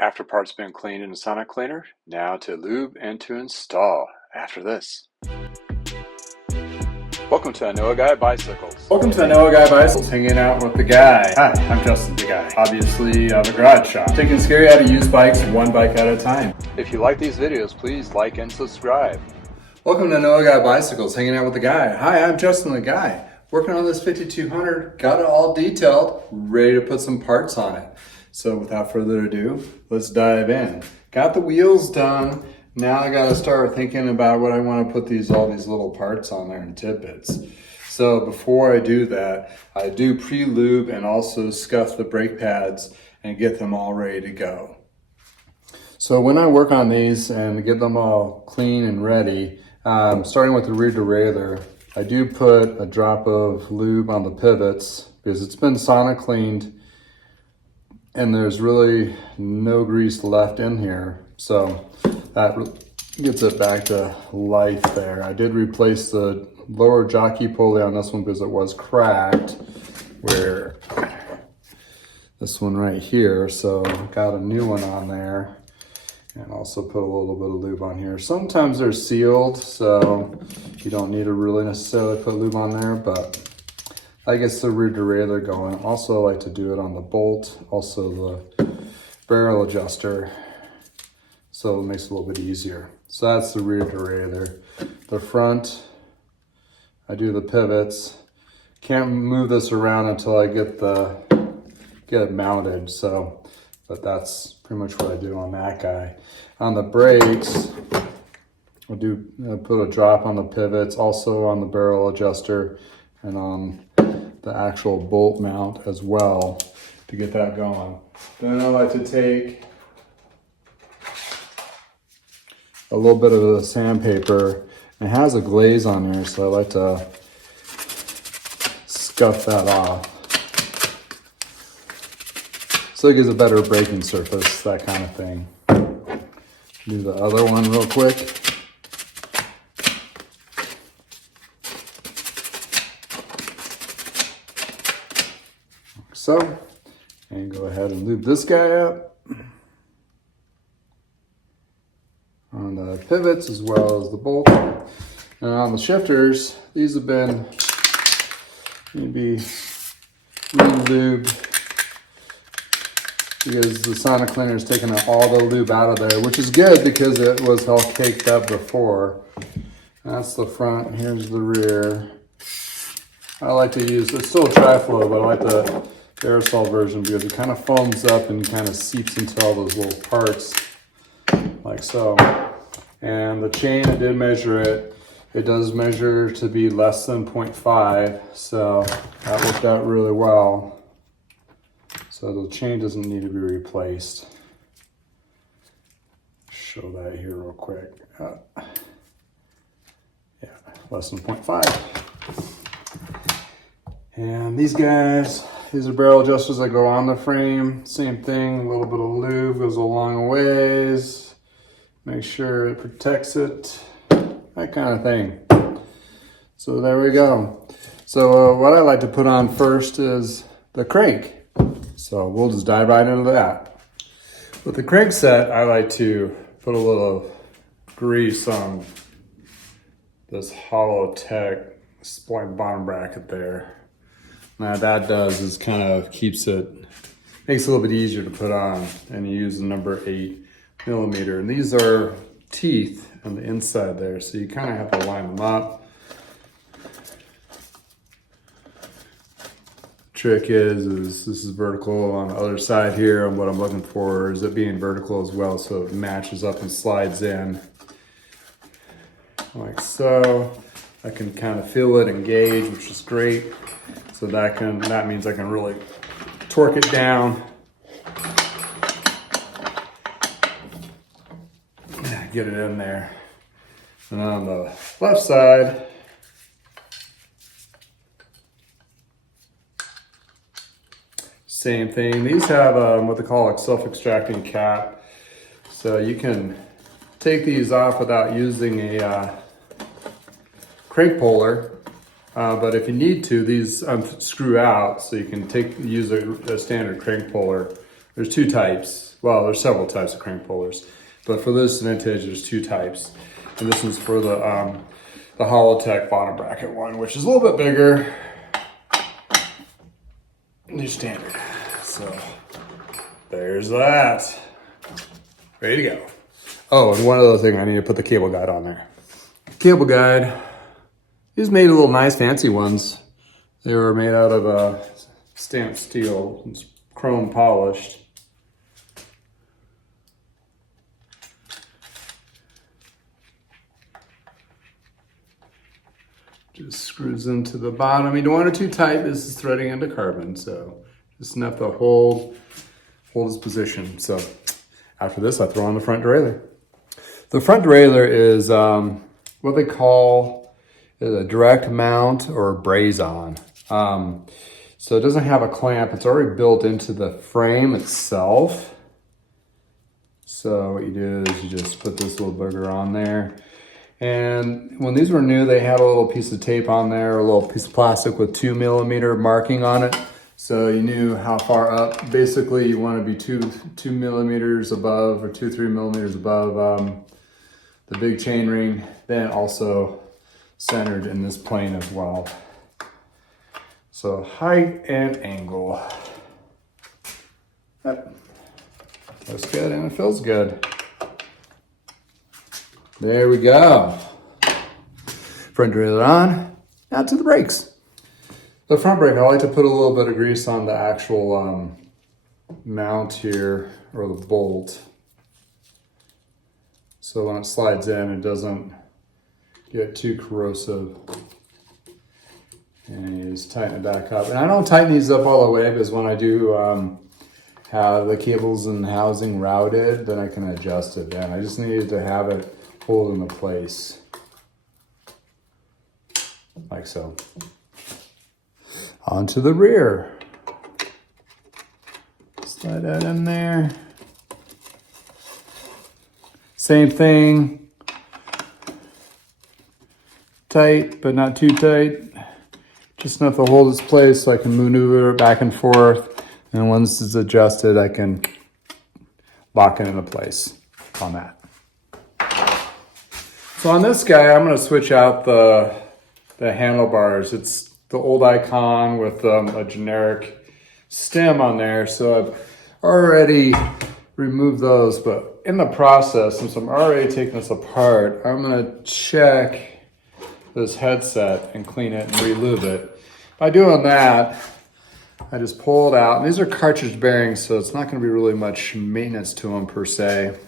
After parts been cleaned in a sonic cleaner, now to lube and to install after this. Welcome to I Know a Guy Bicycles. Welcome to I Know a Guy Bicycles, hanging out with the guy. Hi, I'm Justin the guy. Obviously, I have a garage shop. Taking Scary how to use bikes one bike at a time. If you like these videos, please like and subscribe. Welcome to I Know a Guy Bicycles, hanging out with the guy. Hi, I'm Justin the guy. Working on this 5200, got it all detailed, ready to put some parts on it. So without further ado, let's dive in. Got the wheels done. Now I gotta start thinking about what I want to put all these little parts on there and tidbits. So before I do that, I do pre-lube and also scuff the brake pads and get them all ready to go. So when I work on these and get them all clean and ready, starting with the rear derailleur, I do put a drop of lube on the pivots because it's been sonic cleaned and there's really no grease left in here. So that gets it back to life there. I did replace the lower jockey pulley on this one because it was cracked, where this one right here. So got a new one on there. And also put a little bit of lube on here. Sometimes they're sealed, so you don't need to really necessarily put lube on there, but that gets the rear derailleur going. Also I like to do it on the bolt, also the barrel adjuster, so it makes it a little bit easier. So that's the rear derailleur. The front, I do the pivots. Can't move this around until I get it mounted, so. But that's pretty much what I do on that guy. On the brakes, I put a drop on the pivots, also on the barrel adjuster, and on the actual bolt mount as well to get that going. Then I like to take a little bit of the sandpaper. It has a glaze on here, so I like to scuff that off. So it gives a better braking surface, that kind of thing. Do the other one real quick. Like so. And go ahead and lube this guy up. On the pivots as well as the bolt. And on the shifters, these have been maybe re-lubed, because the sonic cleaner is taking all the lube out of there, which is good because it was all caked up before. That's the front, here's the rear. I like to use, it's still a tri-flow, but I like the aerosol version because it kind of foams up and kind of seeps into all those little parts, like so. And the chain, I did measure it. It does measure to be less than 0.5, so that worked out really well. So the chain doesn't need to be replaced. Show that here real quick. Yeah, less than 0.5. And these guys, these are barrel adjusters that go on the frame. Same thing, a little bit of lube goes a long ways. Make sure it protects it, that kind of thing. So there we go. So what I like to put on first is the crank. So we'll just dive right into that. With the crankset, I like to put a little grease on this hollow tech spline bottom bracket there. Now that does is kind of makes it a little bit easier to put on, and you use the number 8mm. And these are teeth on the inside there, so you kind of have to line them up. Trick is this is vertical on the other side here, and what I'm looking for is it being vertical as well, so it matches up and slides in like so. I can kind of feel it engage, which is great. So that means I can really torque it down. Get it in there. And on the left side, same thing. These have what they call a self-extracting cap. So you can take these off without using a crank puller. But if you need to, these screw out, so you can use a standard crank puller There's two types. Well, there's several types of crank pullers, but for this vintage, there's two types. And this one's for the Holotech bottom bracket one, which is a little bit bigger. New standard. So there's that. Ready to go. Oh, and one other thing, I need to put the cable guide on there. Cable guide. These made little nice fancy ones. They were made out of stamped steel. It's chrome polished. Just screws into the bottom. You don't want it too tight. This is threading into carbon, so just enough to hold its position. So after this, I throw on the front derailleur. The front derailleur is what they call a direct mount or a braze-on. So it doesn't have a clamp. It's already built into the frame itself. So what you do is you just put this little booger on there. And when these were new, they had a little piece of tape on there, a little piece of plastic with 2 millimeter marking on it. So you knew how far up. Basically, you want to be two millimeters above or 3 millimeters above the big chain ring. Then also centered in this plane as well. So height and angle. That looks good and it feels good. There we go. Front derailleur on. Now to the brakes. The front brake, I like to put a little bit of grease on the actual mount here, or the bolt. So when it slides in, it doesn't get too corrosive. And you just tighten it back up. And I don't tighten these up all the way because when I do have the cables and housing routed, then I can adjust it. And I just needed to have it hold into place, like so. Onto the rear. Slide that in there. Same thing. Tight, but not too tight. Just enough to hold its place so I can maneuver it back and forth. And once it's adjusted, I can lock it into place on that. So on this guy, I'm going to switch out the handlebars. It's the old Icon with a generic stem on there. So I've already removed those, but in the process, since I'm already taking this apart, I'm going to check this headset and clean it and re-lube it. By doing that, I just pull it out. And these are cartridge bearings, so it's not going to be really much maintenance to them per se.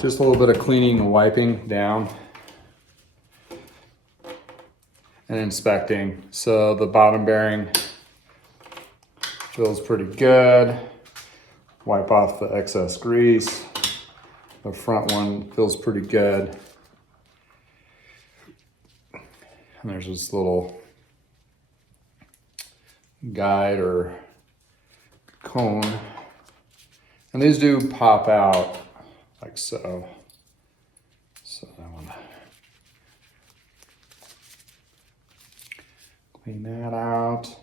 Just a little bit of cleaning and wiping down and inspecting. So the bottom bearing feels pretty good. Wipe off the excess grease. The front one feels pretty good. And there's this little guide or cone. And these do pop out like so. So I want to clean that out.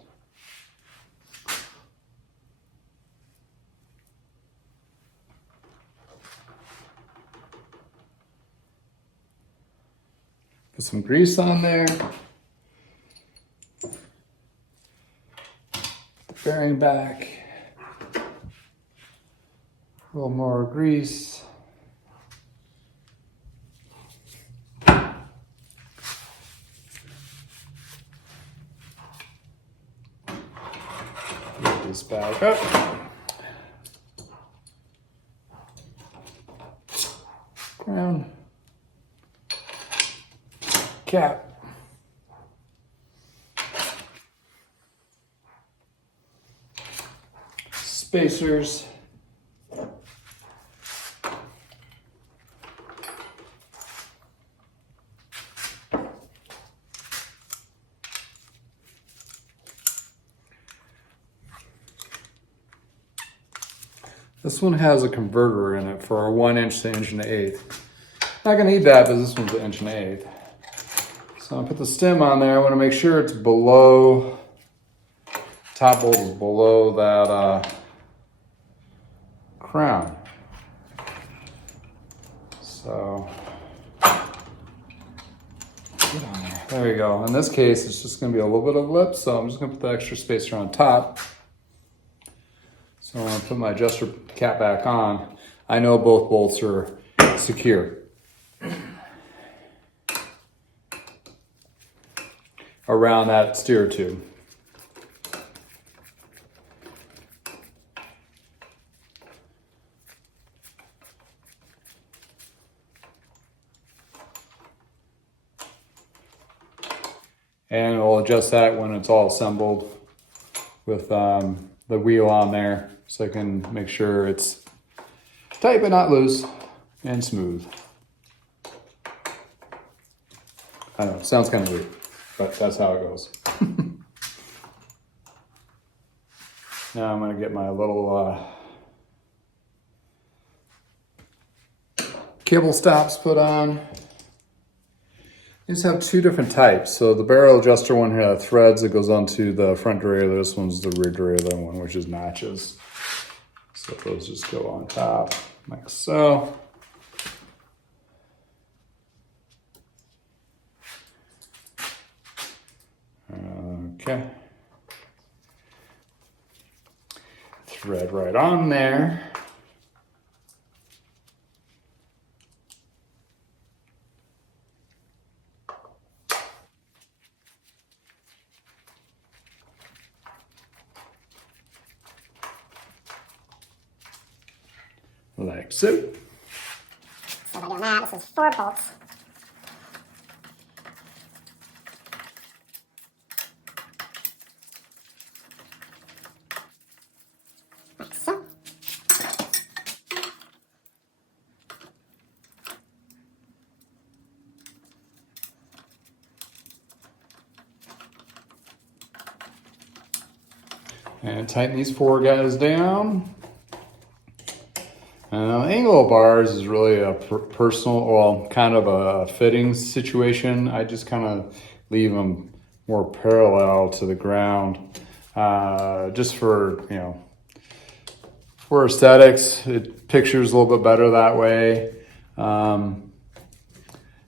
Put some grease on there. Put the bearing back. A little more grease. Get this back up. Crown. Cap. Spacers. This one has a converter in it for a 1" to 1/8". Not gonna need that, but this one's an 1/8". So I put the stem on there. I want to make sure it's below, top bolt is below crown. So, there you go. In this case, it's just going to be a little bit of lip, so I'm just going to put the extra spacer on top. So I'm going to put my adjuster cap back on. I know both bolts are secure. Around that steer tube. And we'll adjust that when it's all assembled with the wheel on there, so I can make sure it's tight but not loose and smooth. I know, it sounds kind of weird, but that's how it goes. Now I'm going to get my little cable stops put on. These have two different types. So the barrel adjuster one here, threads, it goes onto the front derailleur. This one's the rear derailleur one, which is notches. So those just go on top, like so. Okay. Thread right on there. Like so. So by doing that, this is 4 bolts. Like so. And tighten these 4 guys down. Angle bars is really a personal, well, kind of a fitting situation. I just kind of leave them more parallel to the ground, just for, you know, for aesthetics. It pictures a little bit better that way. And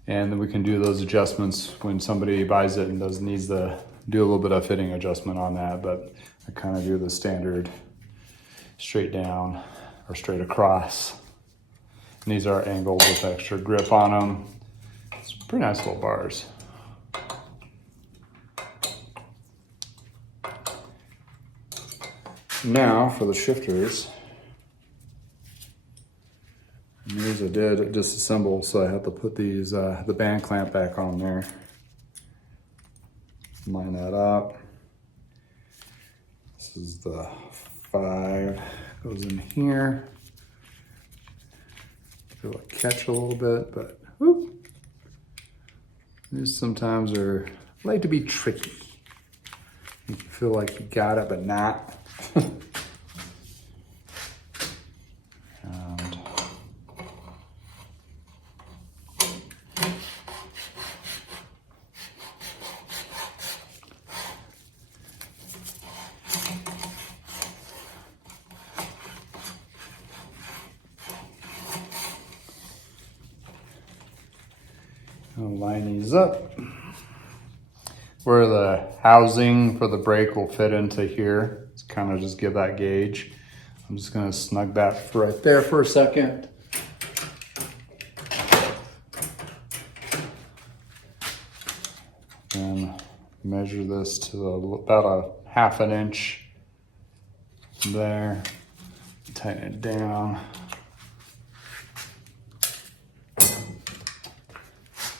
then we can do those adjustments when somebody buys it and needs to do a little bit of fitting adjustment on that. But I kind of do the standard straight down or straight across. And these are angled with extra grip on them. It's pretty nice little bars. Now for the shifters. And these I did disassemble, so I have to put these the band clamp back on there. Line that up. This is the 5. Goes in here. Feel like catch a little bit, but whoop. These sometimes are like to be tricky. You can feel like you got it, but not. And I'll line these up where the housing for the brake will fit into here. It's kind of just give that gauge. I'm just going to snug that right there for a second. And measure this to about a 1/2 inch there. Tighten it down.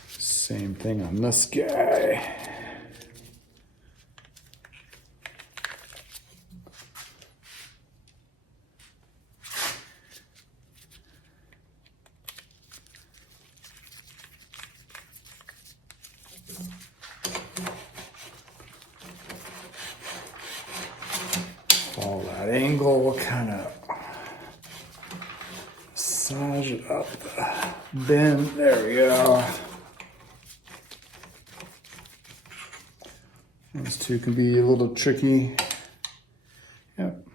Same thing on this guy. Follow that angle, we'll kind of massage it up the bend. There we go. These two can be a little tricky. Yep.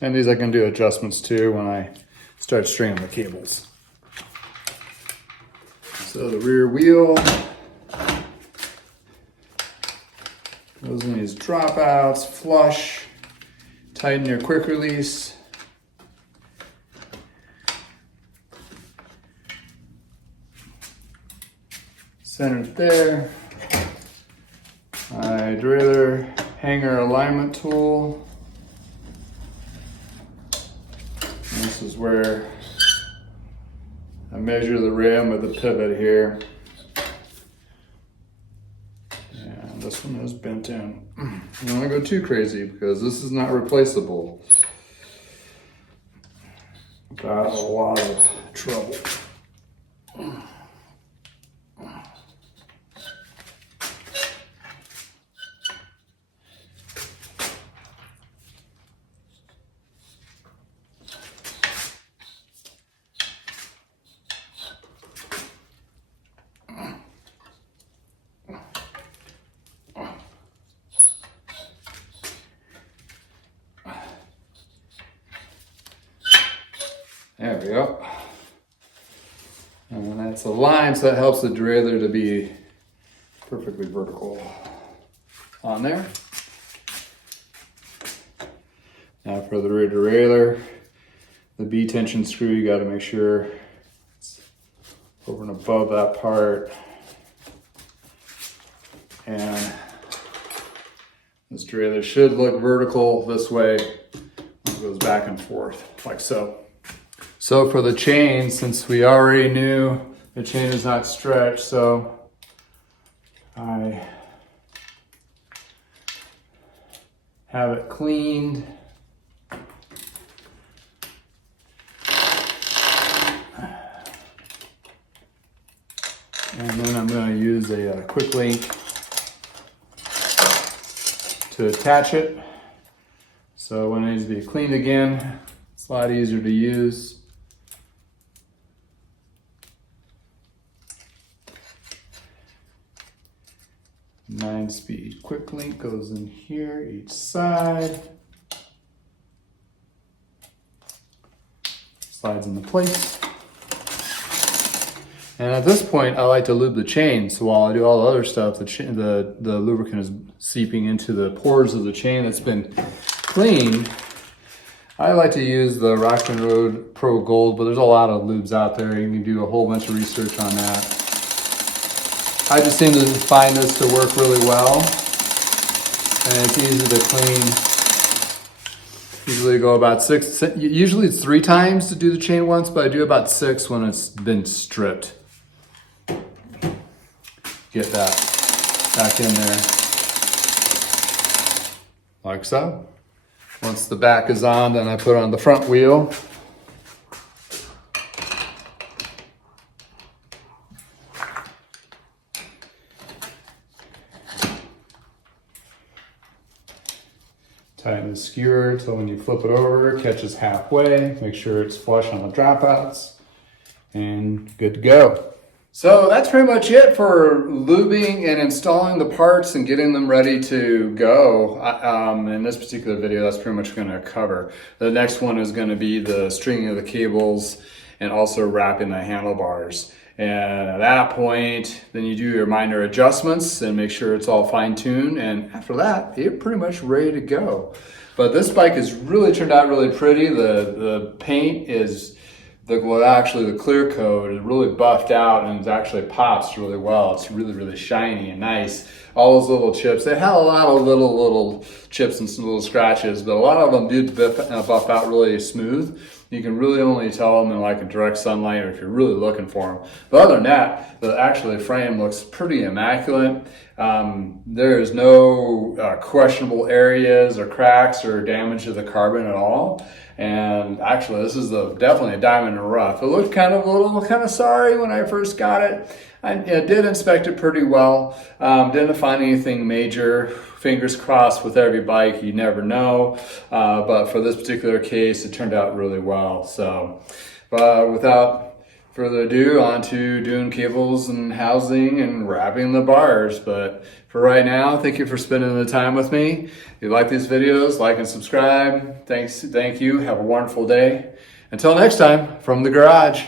And these I can do adjustments too when I start stringing the cables. So the rear wheel goes in these dropouts, flush, tighten your quick release. Centered there. My derailleur hanger alignment tool. And this is where I measure the rim with the pivot here. And this one is bent in. You don't want to go too crazy because this is not replaceable without a lot of trouble. There we go. And that's aligned, so that helps the derailleur to be perfectly vertical on there. Now for the rear derailleur, the B tension screw, you got to make sure it's over and above that part. And this derailleur should look vertical this way when it goes back and forth, like so. So for the chain, since we already knew the chain is not stretched, so I have it cleaned. And then I'm going to use a quick link to attach it. So when it needs to be cleaned again, it's a lot easier to use. 9-speed quick link goes in here, each side. Slides into place. And at this point, I like to lube the chain. So while I do all the other stuff, the lubricant is seeping into the pores of the chain that's been cleaned. I like to use the Rock and Road Pro Gold, but there's a lot of lubes out there. You can do a whole bunch of research on that. I just seem to find this to work really well, and it's easy to clean. Usually go about 6, usually it's 3 times to do the chain once, but I do about 6 when it's been stripped. Get that back in there, like so. Once the back is on, then I put on the front wheel. Tighten the skewer so when you flip it over, it catches halfway. Make sure it's flush on the dropouts, and good to go. So that's pretty much it for lubing and installing the parts and getting them ready to go. In this particular video, that's pretty much going to cover. The next one is going to be the stringing of the cables and also wrapping the handlebars. And at that point, then you do your minor adjustments and make sure it's all fine-tuned. And after that, you're pretty much ready to go. But this bike has really turned out really pretty. The paint is, actually the clear coat is really buffed out, and it actually pops really well. It's really, really shiny and nice. All those little chips, they had a lot of little chips and some little scratches, but a lot of them did buff out really smooth. You can really only tell them in like a direct sunlight or if you're really looking for them. But other than that, the frame looks pretty immaculate. There is no questionable areas or cracks or damage to the carbon at all. And actually, this is definitely a diamond in the rough. It looked kind of sorry when I first got it. I did inspect it pretty well. Didn't find anything major. Fingers crossed with every bike, you never know. But for this particular case, it turned out really well. So, without further ado, on to doing cables and housing and wrapping the bars. But for right now, thank you for spending the time with me. If you like these videos, like and subscribe. Thank you. Have a wonderful day. Until next time, from the garage.